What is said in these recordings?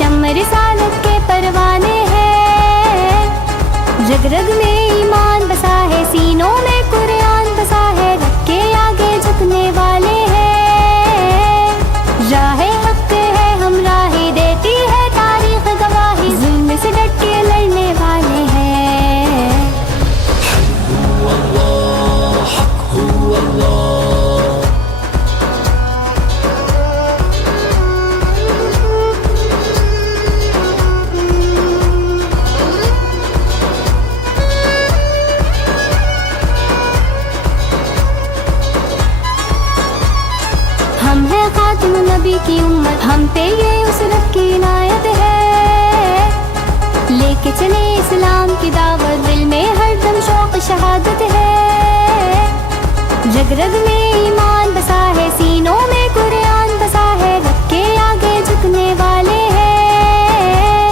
शम्म रिसालत के परवाने हैं। रग रग में ईमान बसा है, सीनों में कुरान बसा है, रब के आगे झुकने वाले हैं। राह हक है हम राहें देती है तारीख गवाही, जुल्म से डट के लड़ने वाले हैं। हम हैं खातिम नबी की उम्मत, हम पे ये उस रब की इनायत है। लेके चले इस्लाम की दावत, दिल में हरदम शौक शहादत है। रग रग में ईमान बसा है, सीनों में कुरान बसा है, रब के आगे झुकने वाले हैं।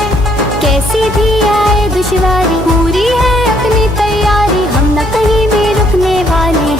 कैसी भी आए दुश्वारी, पूरी है अपनी तैयारी, हम न कहीं भी रुकने वाले हैं।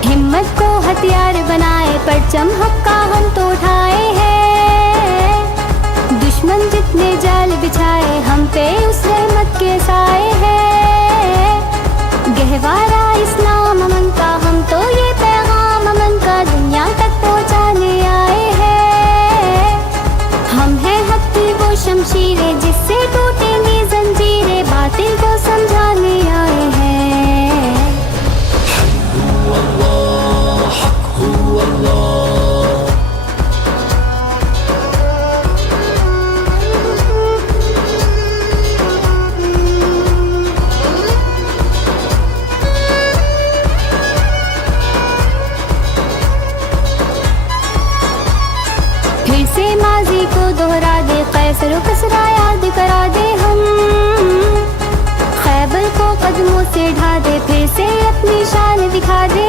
हिम्मत को हथियार बनाए, परचम हक का हम तो उठाए हैं। दुश्मन जितने जाल बिछाए, हम पे उस रहमत के साए हैं। गहवारा इस्लाम अमन का, हम तो ये पैगाम अमन का दुनिया तक पहुँचाने आए हैं। हम हैं हक की वो शमशीरें, जिससे टूटेंगी जंजीरें, बातिल को समझाने आए हैं। फिर से माजी को दोहरा दे, कैसर व कसरा याद करा दे हम। खैबर को कदमों से ढा दे, फिर से अपनी शान दिखा दे